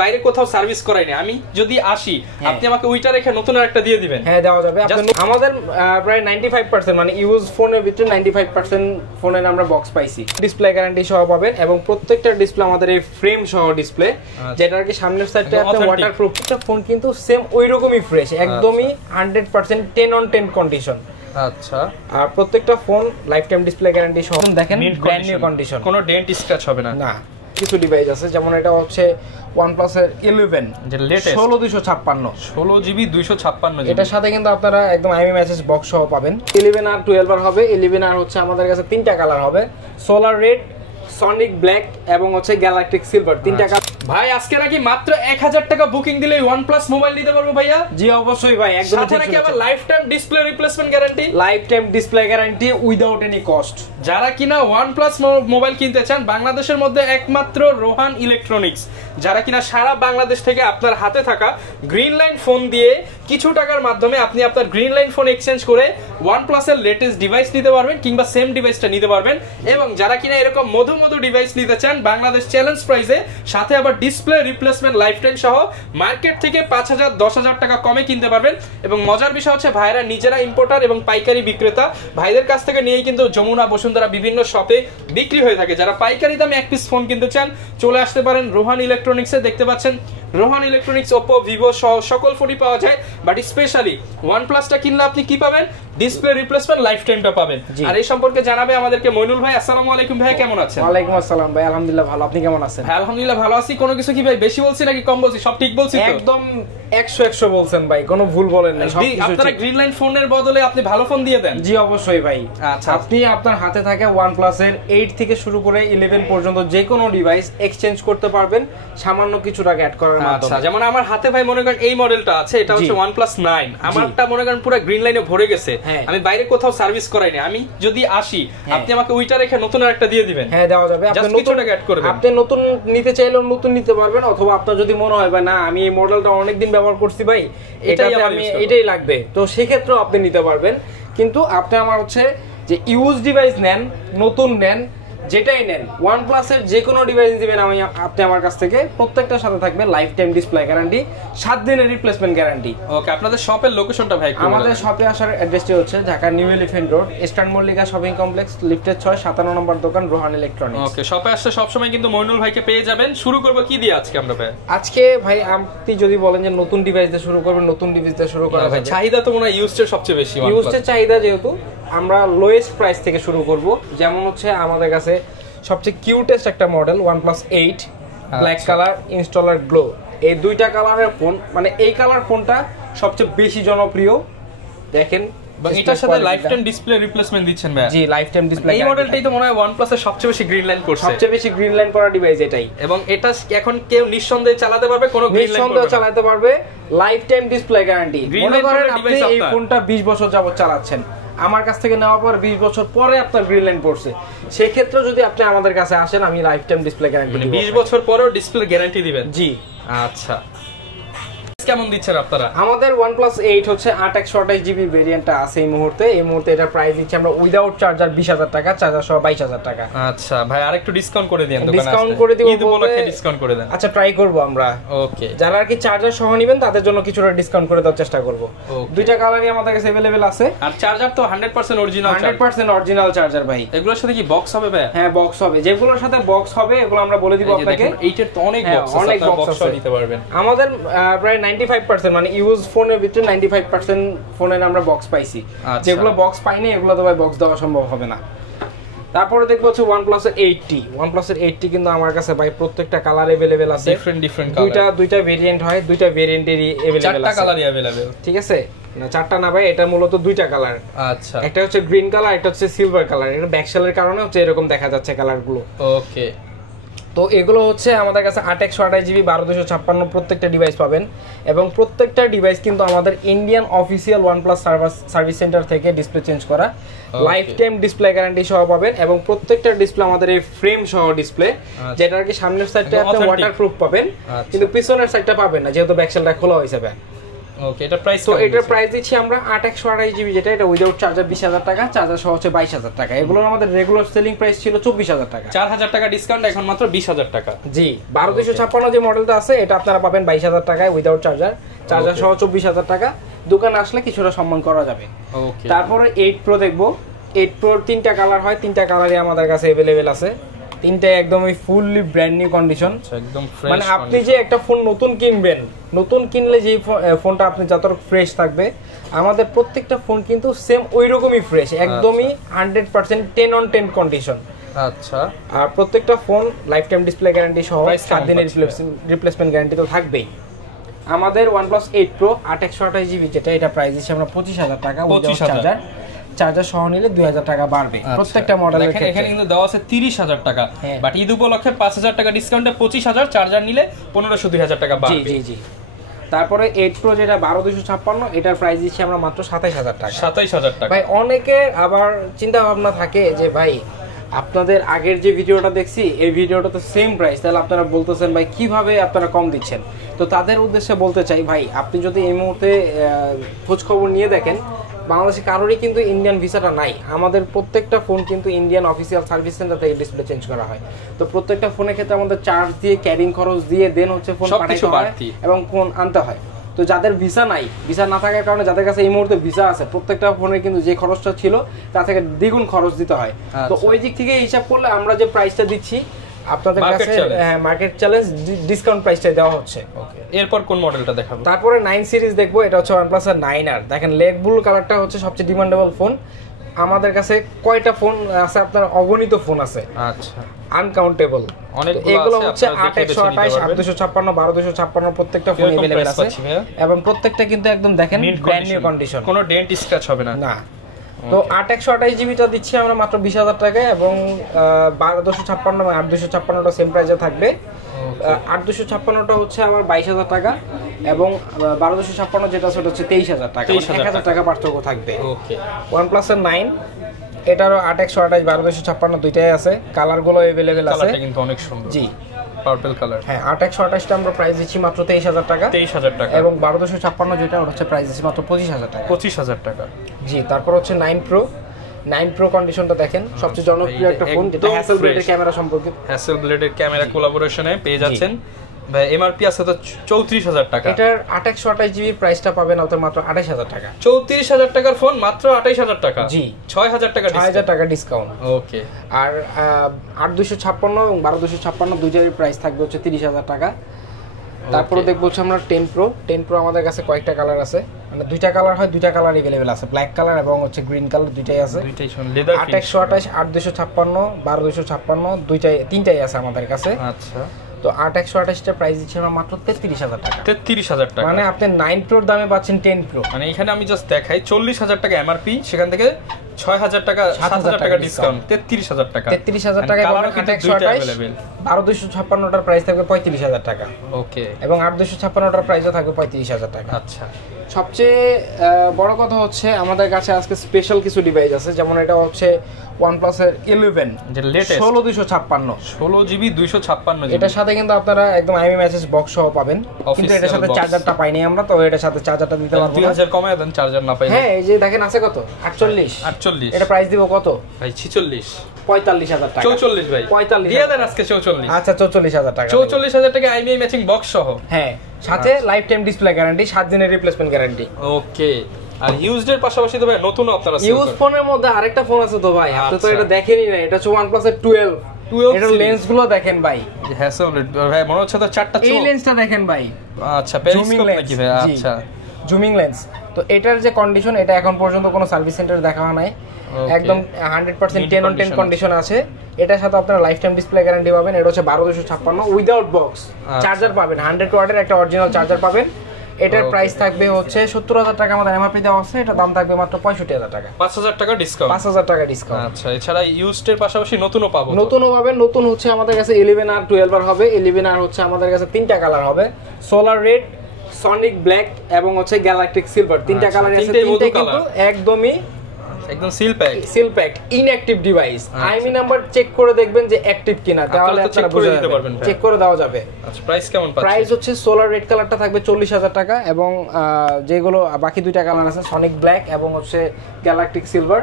বাইরে কোথাও সার্ভিস করাইনি, আমি যদি আসি আপনি আমাকে ওইটা রেখে নতুন আরেকটা দিয়ে দিবেন। হ্যাঁ দেওয়া যাবে। আমাদের প্রায় 95% মানে ইউজ ফোনের ভিতরে 95% ফোনের আমরা বক্স পাইছি। ডিসপ্লে গ্যারান্টি সহ পাবেন এবং প্রত্যেকটা ডিসপ্লে আমাদের এই ফ্রেম সহ ডিসপ্লে, যেটা আর কি সামনের সাইডটা আপনি ওয়াটারপ্রুফ। একটা ফোন কিন্তু সেম ওই রকমই ফ্রেশ, একদমই 100% 10 on 10 কন্ডিশন। আচ্ছা, আর প্রত্যেকটা phone life time display guarantee সহ দেখেন, ব্র্যান্ড নিউ কন্ডিশন, কোনো ডেন্ট স্ক্র্যাচ হবে না। না, কিছু ডিভাইস আছে যেমন এটা হচ্ছে OnePlus এর 11 যে লেটেস্ট 16256 16GB 256GB। এটার সাথে কিন্তু আপনারা একদম আইএমআই মেসেজ বক্স সহ পাবেন। 11 আর 12 আর হবে। 11 আর হচ্ছে আমাদের কাছে তিনটা কালার হবে, সোলার রেড, সনিক ব্ল্যাক এবং হচ্ছে গ্যালাকটিক সিলভার, তিনটা কালার। ভাই আজকে নাকি মাত্র 1000 টাকা বুকিং দিলে OnePlus মোবাইল নিতে পারবো ভাইয়া? জি অবশ্যই ভাই, একদম ঠিক। সাথে নাকি আবার life time display replacement guarantee, life time display guarantee without any cost. যারা কিনা OnePlus মোবাইল কিনতে চান, বাংলাদেশের মধ্যে একমাত্র রোহান ইলেকট্রনিক্স, যারা কিনা সারা বাংলাদেশ থেকে আপনার হাতে থাকা গ্রিন লাইন ফোন দিয়ে কিছু টাকার মাধ্যমে আপনি আপনার গ্রিন লাইন ফোন এক্সচেঞ্জ করে OnePlus এর লেটেস্ট ডিভাইস নিতে পারবেন কিংবা সেম ডিভাইসটা নিতে পারবেন। এবং যারা কিনা এরকম মধু মধু ডিভাইস নিতে চান বাংলাদেশ চ্যালেঞ্জ প্রাইসে, সাথে আবার ডিসপ্লে রিপ্লেসমেন্ট লাইফ টাইম সহ মার্কেট থেকে 5000 10,000 টাকা কমে কিনতে পারবেন। এবং মজার বিষয় হচ্ছে ভাইরা নিজেরা ইম্পোর্টার এবং পাইকারি বিক্রেতা, ভাইদের কাছ থেকে নিয়েই কিন্তু যমুনা বসুন্ধরা বিভিন্ন শপে বিক্রি হয়ে থাকে। যারা পাইকারি দামে এক পিস ফোন কিনতে চান চলে আসতে পারেন রোহান ইলেকট্রনিক্সে। দেখতে পাচ্ছেন রোহান ইলেকট্রনিক্স ওপো ভিভো সহ সকল ফোনই পাওয়া যায়, বাট স্পেশালি OnePlusটা কিনলে আপনি কি পাবেন? ডিসপ্লে রিপ্লেসমেন্ট লাইফ টাইমটা পাবেন। আর এই সম্পর্কে জানাবে আমাদেরকে মইনুল ভাই। আসসালামু আলাইকুম ভাই, কেমন আছেন? ওয়ালাইকুম আসসালাম ভাই, আলহামদুলিল্লাহ ভালো, আপনি কেমন আছেন? হ্যাঁ আলহামদুলিল্লাহ ভালো আছি। কোনো কিছু কি ভাই বেশি বলছি নাকি কম বলছি? সব ঠিক বলছি তো? একদম 100 বলছেন ভাই, কোনো ভুল বলেন না। আপনারা গ্রিন লাইন ফোনের বদলে আপনি ভালো ফোন দিয়ে দেন? জি অবশ্যই ভাই। আচ্ছা, আপনি আপনার হাতে থাকা OnePlus এর 8 থেকে শুরু করে 11 পর্যন্ত যে কোনো ডিভাইস এক্সচেঞ্জ করতে পারবেন সামান্য কিছু টাকা অ্যাড করার মাধ্যমে। আচ্ছা, যেমন আমার হাতে ভাই মনে করেন এই মডেলটা আছে, এটা হচ্ছে OnePlus 9, আমারটা মনে করেন পুরো গ্রিন লাইনে ভরে গেছে, আমি বাইরে কোথাও সার্ভিস করাইনি, আমি যদি আসি আপনি আমাকে ওইটা রেখে নতুন আরেকটা দিয়ে দিবেন। হ্যাঁ দেওয়া যাবে। আপনি নতুন টাকা অ্যাড করবেন, আপনি নতুন নিতে চাইলেও নতুন নিতে পারবেন, অথবা আপনার যদি মনে হয় না আমি এই মডেলটা অনেকদিন ব্যবহার করছি ভাই, এটাই লাগবে, তো সেক্ষেত্রেও আপনি নিতে পারবেন। কিন্তু আপনি আমার হচ্ছে যে ইউজ ডিভাইস নেন, নতুন নেন, যেটাই নেন, OnePlus এর যে কোনো ডিভাইস দিবেন আপনি আমার কাছ থেকে, প্রত্যেকটার সাথে থাকবে লাইফ টাইম ডিসপ্লে গ্যারান্টি, 7 দিনের রিপ্লেসমেন্ট গ্যারান্টি। ওকে, আপনাদের শপের লোকেশনটা ভাই? আমাদের শপে আসার অ্যাড্রেসটি হচ্ছে Dhaka new elephant road, eastern Mallika shopping complex, লিফটের 6, 57 নম্বর দোকান, রোহান ইলেকট্রনিক্স। ওকে, শপে আসলে সব সময় কিন্তু মইনুল ভাইকে পেয়ে যাবেন। শুরু করব কি দিয়ে আজকে আমরা ভাই? আজকে ভাই আপনি যদি বলেন যে নতুন ডিভাইস দিয়ে শুরু করবেন, নতুন ডিভাইস দিয়ে শুরু করা ভাই, চাহিদা তো মনে হয় ইউজড সবচেয়ে বেশি। ইউজড চাহিদা যেহেতু, আমরা লোয়েস্ট প্রাইস থেকে শুরু করব। যেমন হচ্ছে আমাদের কাছে সবচেয়ে কিউটেস্ট একটা model OnePlus 8 black colour, installer glow, এই দুইটা কালারের ফোন, মানে এই কালার ফোনটা সবচেয়ে বেশি জনপ্রিয়। দেখেন এটার সাথে লাইফ টাইম ডিসপ্লে রিপ্লেসমেন্ট দিচ্ছেন ভাই? জি, লাইফ টাইম ডিসপ্লে। এই মডেলটাই তো মনে হয় OnePlus এর সবচেয়ে বেশি গ্রিন লাইন করছে, সবচেয়ে বেশি গ্রিন লাইন করা ডিভাইস এটাই। এবং এটা এখন কেউ নিঃসন্দেহে চালাতে পারবে, কোনো গ্রিন লাইন করবে না, চালাতে পারবে, লাইফ টাইম ডিসপ্লে গ্যারান্টি। মনে করেন আপনি এই ফোনটা 20 বছর যাবত চালাচ্ছেন, আমার কাছ থেকে নেওয়ার পর 20 বছর পরে আপনার গ্রিন লাইন পড়ছে, সেই ক্ষেত্রে যদি আপনি আমাদের কাছে আসেন, আমি লাইফ টাইম ডিসপ্লে গ্যারান্টি দিব। 20 বছর পরেও ডিসপ্লে গ্যারান্টি দিবেন? জি। আচ্ছা, কেমন দিচ্ছেন আপনারা? আমাদের OnePlus 8 হচ্ছে 8/128GB ভেরিয়েন্টটা আছে এই মুহূর্তে। এটা প্রাইস দিচ্ছি আমরা উইদাউট চার্জার 20,000 টাকা, চার্জার সহ 22,000 টাকা। আচ্ছা ভাই, আরেকটু ডিসকাউন্ট করে দেন, ডিসকাউন্ট করে দিব, ঈদ উপলক্ষে ডিসকাউন্ট করে দেন। আচ্ছা, ট্রাই করব আমরা। ওকে, যারা আর কি চার্জার সহ নেবেন তাদের জন্য কিছুটা ডিসকাউন্ট করে দেওয়ার চেষ্টা করব। দুইটা কালারই আমাদের কাছে अवेलेबल আছে। আর চার্জার তো 100% অরিজিনাল, 100% অরিজিনাল চার্জার ভাই। এগুলোর সাথে কি বক্স হবে ভাই? হ্যাঁ বক্স হবে, যেগুলোর সাথে বক্স হবে এগুলো আমরা বলে দিব আপনাকে। এইটার তো অনেক বক্স আছে, আপনারা বক্স নিতে পারবেন। আমাদের প্রায় 95% মানে ইউজ ফোনের ভিতরে 95% ফোনের আমরা বক্স পাইছি, যেগুলো বক্স পাইনি এগুলো তো ভাই বক্স দেওয়া সম্ভব হবে না। তারপরে দেখবো হচ্ছে OnePlus এর 80 কিন্তু আমার কাছে ভাই প্রত্যেকটা কালার अवेलेबल আছে, ডিফারেন্ট কালার, দুইটা ভেরিয়েন্ট হয়, দুইটা ভেরিয়েন্টেরই अवेलेबल আছে, চারটা কালারই अवेलेबल, ঠিক আছে না? চারটা না ভাই, এটা মূলত দুইটা কালার। আচ্ছা, একটা হচ্ছে গ্রিন কালার, একটা হচ্ছে সিলভার কালার। এটা ব্যাকশেলের কারণে হচ্ছে এরকম দেখা যাচ্ছে কালারগুলো। ওকে, তো এগুলো হচ্ছে আমাদের কাছে 8/128GB 12/256 প্রত্যেকটা ডিভাইস পাবেন। এবং প্রত্যেকটা ডিভাইস কিন্তু আমাদের Indian official OnePlus service centre থেকে ডিসপ্লে চেঞ্জ করা, লাইফ টাইম ডিসপ্লে গ্যারান্টি সহ পাবেন। এবং প্রত্যেকটা ডিসপ্লে আমাদের এই ফ্রেম সহ ডিসপ্লে, যেটা আর কি সামনের সাইডটা আপনি ওয়াটারপ্রুফ পাবেন, কিন্তু পিছনের সাইডটা পাবেন না, যেহেতু ব্যাকশেলটা খোলা হয়েছে। ওকে, এটা প্রাইস তো এটার প্রাইস দিচ্ছি আমরা 8128 জিবি, যেটা এটা উইদাউট চার্জার 20000 টাকা, চার্জার সহ হচ্ছে 22000 টাকা। এগুলোর আমাদের রেগুলার সেলিং প্রাইস ছিল 24000 টাকা, 4000 টাকা ডিসকাউন্ট, এখন মাত্র 20000 টাকা। জি, 12256 যে মডেলটা আছে এটা আপনারা পাবেন 22000 টাকায় উইদাউট চার্জার, চার্জার সহ 24000 টাকা। দোকানে আসলে কিছুটা সম্মান করা যাবে। ওকে, তারপরে 8 Pro দেখবো। 8 Pro তিনটা কালার হয়, তিনটা কালারই আমাদের কাছে अवेलेबल আছে, তিনটাই একদমই ফুললি ব্র্যান্ড নিউ কন্ডিশন, একদম ফ্রেশ। মানে আপনি যে একটা ফোন নতুন কিনবেন, নতুন কিনলে যে ফোনটা আপনি যত ফ্রেশ থাকবে, আমাদের প্রত্যেকটা ফোন কিন্তু সেম ওই রকমই ফ্রেশ, একদমই 100% 10 on 10 কন্ডিশন। আচ্ছা, আর প্রত্যেকটা phone life time display guarantee সহ 7 দিনের রিপ্লেসমেন্ট গ্যারান্টি তো থাকবেই। আমাদের OnePlus 8 Pro 8128 জিবি, যেটা এটা প্রাইস দিচ্ছে আমরা 25000 টাকা উইদাউট চার্জার, চার্জার সহ নিলে 2000 টাকা বাড়বে প্রত্যেকটা মডেলের ক্ষেত্রে। এখানে কিন্তু দেওয়া আছে 30000 টাকা, বাট ঈদ উপলক্ষে 5000 টাকা ডিসকাউন্টে 25000, চার্জার নিলে 1500 2000 টাকা বাড়বে। জি জি জি। তারপরে 8 Pro যেটা 12256, এটার প্রাইস দিচ্ছি আমরা মাত্র 27000 টাকা। 27000 টাকা। ভাই অনেকে আবার চিন্তা ভাবনা থাকে যে ভাই আপনাদের আগের যে ভিডিওটা দেখছি এই ভিডিওটা তো সেম প্রাইস, তাহলে আপনারা বলতেছেন ভাই কিভাবে আপনারা কম দিচ্ছেন। তো তাদের উদ্দেশ্যে বলতে চাই ভাই, আপনি যদি এই মুহূর্তে খোঁজ খবর নিয়ে দেখেন, বাংলাদেশে কারোরই কিন্তু ইন্ডিয়ান ভিসাটা নাই। আমাদের প্রত্যেকটা ফোন কিন্তু ইন্ডিয়ান অফিসিয়াল সার্ভিস সেন্টার থেকে ডিসপ্লে চেঞ্জ করা হয়। তো প্রত্যেকটা ফোনের ক্ষেত্রে আমাদের চার্জ দিয়ে, ক্যারিং খরচ দিয়ে দেন হচ্ছে ফোন পাঠাতে হয় এবং ফোন আনতে হয়। তো যাদের ভিসা নাই, ভিসা না থাকার কারণে যাদের কাছে এই মুহূর্তে ভিসা আছে, প্রত্যেকটা ফোনের কিন্তু যে খরচটা ছিল তা থেকে দ্বিগুণ খরচ দিতে হয়। তো ওই দিক থেকে হিসাব করলে আমরা যে প্রাইসটা দিচ্ছি আপনাদের কাছে, হ্যাঁ মার্কেট চ্যালেঞ্জ ডিসকাউন্ট প্রাইসটা দেওয়া হচ্ছে। ওকে, এরপর কোন মডেলটা দেখাবো? তারপরে 9 সিরিজ দেখবো। এটা হচ্ছে OnePlus এর 9R। দেখেন লেগ ব্লু কালারটা হচ্ছে সবচেয়ে ডিমান্ডেবল ফোন। আমাদের কাছে কয়টা ফোন আছে? আপনার অগণিত ফোন আছে, আচ্ছা, আনকাউন্টেবল। এগুলো হচ্ছে 8128, 8256, 12256 প্রত্যেকটা ফোন अवेलेबल আছে এবং প্রত্যেকটা কিন্তু একদম দেখেন ব্র্যান্ড নিউ কন্ডিশন, কোনো ডেন্ট স্ক্র্যাচ হবে না। না। তো 8128 জিবিটা দিচ্ছি আমরা মাত্র 20000 টাকায় এবং 12256 এবং 8256টা সেম প্রাইসে থাকবে। 8256টা হচ্ছে আমার 22000 টাকা এবং 12256 যেটা সেটা হচ্ছে 23000 টাকা, 1000 টাকা পার্থক্য থাকবে। ওকে, OnePlus এর 9 এটারও 8128, 12256 দুইটাই আছে, কালারগুলো अवेलेबल আছে। কালারটা কিন্তু অনেক সুন্দর, জি পার্পল কালার। হ্যাঁ, 8128টা আমরা প্রাইস দিচ্ছি মাত্র 23000 টাকা, 23000 টাকা এবং 12256 যেটা ওটা হচ্ছে প্রাইস দিচ্ছি মাত্র 25000 টাকা। 25000 টাকা। জি, তারপর হচ্ছে 9 Pro কন্ডিশনটা দেখেন, সবচেয়ে জনপ্রিয় একটা ফোন, যেটা হ্যাসেলব্লেডের ক্যামেরা সম্পর্কিত, হ্যাসেলব্লেডের ক্যামেরা কোলাবোরেশনে পেয়ে যাচ্ছেন। ভাই এমআরপি আছে তো 34000 টাকা। এটার 8128 জিবির প্রাইসটা পাবেন আপনারা মাত্র 28000 টাকা। 34000 টাকার ফোন মাত্র 28000 টাকা। জি, 6000 টাকা, 6000 টাকা ডিসকাউন্ট। ওকে, আর 8256 এবং 12256 দুইটারই প্রাইস থাকবে হচ্ছে 30000 টাকা। তারপরে দেখবো হচ্ছে আমরা 10 Pro আমাদের কাছে কয়েকটা কালার আছে, মানে দুইটা কালার হয়, দুইটা কালার अवेलेबल আছে, ব্ল্যাক কালার এবং হচ্ছে গ্রিন কালার, দুইটাই আছে। দুইটাই শুন লেদার 8128, 8256, 12256 দুইটাই, তিনটাই আছে আমাদের কাছে। আচ্ছা, তো 8128 প্রাইস দিচ্ছি আমরা মাত্র 33000 টাকা। 33000 টাকা, মানে আপনি 9 Proর দামে পাচ্ছেন 10 Pro। মানে এখানে আমি জাস্ট দেখাই 40000 টাকা এমআরপি, সেখান থেকে 6000 টাকা, 7000 টাকা ডিসকাউন্ট, 33000 টাকা। 33000 টাকা এবং 8128, 12256টার প্রাইস থাকবে 35000 টাকা। ওকে, এবং 8256টার প্রাইসও থাকবে 35000 টাকা। আচ্ছা, সবচেয়ে বড় কথা হচ্ছে আমাদের কাছে আজকে স্পেশাল কিছু ডিভাইস আছে, যেমন এটা হচ্ছে OnePlus এর 11 যে লেটেস্ট 16256, 16GB 256GB। এটার সাথে কিন্তু আপনারা একদম আইএমআই মেসেজ বক্স সহ পাবেন, কিন্তু এটার সাথে চার্জারটা পাইনি আমরা, তো এটার সাথে চার্জারটা দিতে পারবো না। 2000 কমায় দেন চার্জার না পাইলে। হ্যাঁ, এই যে দেখেন আছে কত, 48। এটা প্রাইস দিব কত ভাই? 46, 45000 টাকা। 44 ভাই, 45 দিয়ে দেন আজকে 44। আচ্ছা, 44000 টাকা। 44000 টাকা আইএমআই ম্যাচিং বক্স সহ। হ্যাঁ, সাথে লাইফ টাইম ডিসপ্লে গ্যারান্টি, 7 দিনের replacement guarantee. Okay, are used এর পাশাপাশি তো ভাই নতুনও আপনারা সেল করেন। ইউজ ফোনের মধ্যে আরেকটা ফোন আছে তো ভাই, আপনি তো এটা দেখেনই না, এটা হচ্ছে OnePlus এর 12। এটার লেন্সগুলো দেখেন ভাই, হ্যাসেলব্লেড ভাই, মনে হচ্ছে তো চারটা চোখ। এই লেন্সটা দেখেন ভাই, আচ্ছা, পেরিস্কোপ নাকি ভাই? আচ্ছা, জুমিং লেন্স। তো এটার যে কন্ডিশন, এটা এখন পর্যন্ত কোনো সার্ভিস সেন্টারে দেখা হয় নাই, একদম 100% 10 on 10 কন্ডিশন আছে। এটার সাথে আপনারা লাইফ টাইম ডিসপ্লে গ্যারান্টি পাবেন। এটা হচ্ছে 12256 উইদাউট বক্স, চার্জার পাবেন 100 ওয়াটের একটা অরিজিনাল চার্জার পাবেন। এটার প্রাইস থাকবে হচ্ছে 70000 টাকা, আমাদের এমআরপি দেওয়া আছে, এটা দাম থাকবে মাত্র 65000 টাকা। 5000 টাকা ডিসকাউন্ট, 5000 টাকা ডিসকাউন্ট। আচ্ছা, এছাড়া ইউজড এর পাশাপাশি নতুনও পাবো। নতুনও পাবেন। নতুন হচ্ছে আমাদের কাছে 11R, 12R হবে। 11R হচ্ছে আমাদের কাছে তিনটা কালার হবে, সোলার রেড, সনিক ব্ল্যাক এবং হচ্ছে গ্যালাকটিক সিলভার। তিনটা কালার আছে, তিনটা কিন্তু একদমই একদম seal pack inactive device IMEI number check করে দেখবেন যে অ্যাকটিভ কিনা, তাহলে আপনারা বুঝে নিতে পারবেন, চেক করে দেওয়া যাবে। আচ্ছা প্রাইস কেমন পাচ্ছেন? প্রাইস হচ্ছে সোলার রেড কালারটা থাকবে 40,000 টাকা এবং যেগুলো বাকি দুইটা কালার আছে সনিক ব্ল্যাক এবং হচ্ছে গ্যালাকটিক সিলভার,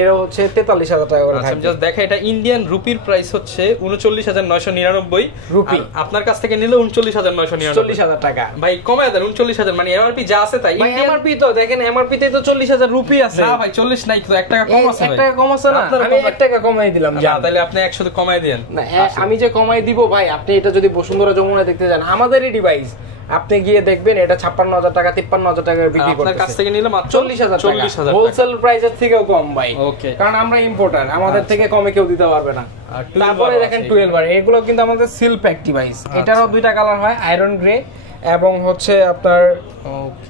এর হচ্ছে 43,000 টাকা করে থাকবে। জাস্ট দেখা, এটা ইন্ডিয়ান রুপির প্রাইস হচ্ছে 39,999 রুপি, আপনার কাছ থেকে নিলে 39,999, 40,000 টাকা ভাই কমায় দেন 39,000, মানে এমআরপি যা আছে তাই। এমআরপি তো দেখেন, এমআরপি তে তো 40,000 রুপি আছে। না ভাই 40 নাই তো, 1 টাকা কম আছে ভাই, 1 টাকা কম আছে না, আমি 1 টাকা কমাই দিলাম। না তাহলে আপনি 100 কমায় দেন না, আমি যে কমাই দিব ভাই, আপনি এটা যদি বসুন্ধরা যমুনা দেখতে যান, আমাদেরই ডিভাইস, আপনি গিয়ে দেখবেন এটা 56,000 টাকা 53,000 টাকা বিক্রি করতেছে, আপনার কাছ থেকে নিলে মাত্র 40,000 টাকা, হোলসেল প্রাইসের থেকেও কম ভাই। ওকে, কারণ আমরা ইম্পোর্টার, আমাদের থেকে কমে কেউ দিতে পারবে না। তারপরে দেখেন 12 বার, এগুলো কিন্তু আমাদের সিল প্যাক ডিভাইস, এটারও দুইটা কালার হয়, আয়রন গ্রে এবং হচ্ছে আপনার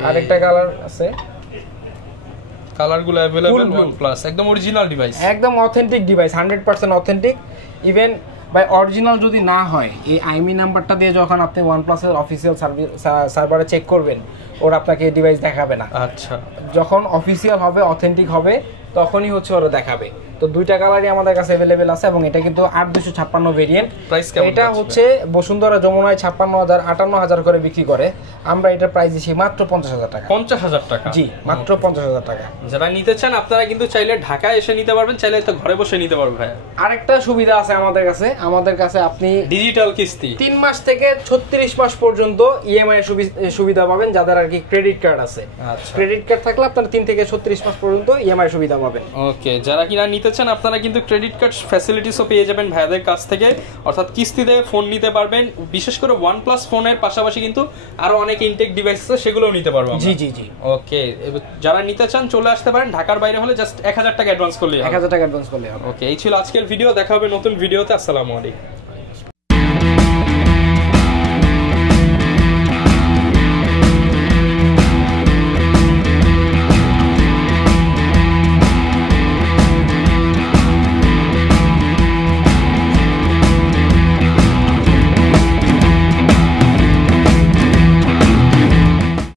আরেকটা কালার আছে, কালারগুলো अवेलेबल OnePlus একদম অরিজিনাল ডিভাইস, একদম অথেন্টিক ডিভাইস, 100% অথেন্টিক। ইভেন ভাই অরিজিনাল যদি না হয়, এই আইএমই নাম্বারটা দিয়ে যখন আপনি OnePlus এর অফিসিয়াল সার্ভারে চেক করবেন, ওরা আপনাকে ডিভাইস দেখাবে না। আচ্ছা, যখন অফিসিয়াল হবে, অথেন্টিক হবে, তখনই হচ্ছে ওরা দেখাবে। তো দুইটা কালারই আমাদের কাছে अवेलेबल আছে এবং এটা কিন্তু 8256 ভেরিয়েন্ট। প্রাইস কেমন? এটা হচ্ছে বসুন্ধরা যমুনায় 56,000 58,000 করে বিক্রি করে, আমরা এটার প্রাইস দিছি মাত্র 50,000 টাকা। 50,000 টাকা? জি, মাত্র 50,000 টাকা। যারা নিতে চান আপনারা কিন্তু চাইলে ঢাকায় এসে নিতে পারবেন, চাইলে তো ঘরে বসে নিতে পারবেন ভাই। আরেকটা সুবিধা আছে আমাদের কাছে আপনি ডিজিটাল কিস্তি 3 মাস থেকে 36 মাস পর্যন্ত ইএমআই এর সুবিধা পাবেন, যাদের আর কি ক্রেডিট কার্ড আছে। আচ্ছা, ক্রেডিট কার্ড থাকলে আপনারা 3 থেকে 36 মাস পর্যন্ত ইএমআই সুবিধা পাবেন। ওকে, যারা কিনা নিতে চান আপনারা কিন্তু ক্রেডিট কার্ড ফ্যাসিলিটিসও পেয়ে যাবেন ভাইয়াদের কাছ থেকে, অর্থাৎ কিস্তিতে ফোন নিতে পারবেন। বিশেষ করে OnePlus ফোনের পাশাপাশি কিন্তু আরো অনেক ইনটেক ডিভাইস আছে, সেগুলোও নিতে পারবো আমরা। জি জি জি। ওকে, যারা নিতে চান চলে আসতে পারেন, ঢাকার বাইরে হলে জাস্ট 1000 টাকা অ্যাডভান্স করলেই হবে। 1000 টাকা অ্যাডভান্স করলে হবে। ওকে, এই ছিল আজকের ভিডিও, দেখা হবে নতুন ভিডিওতে। আসসালামু আলাইকুম।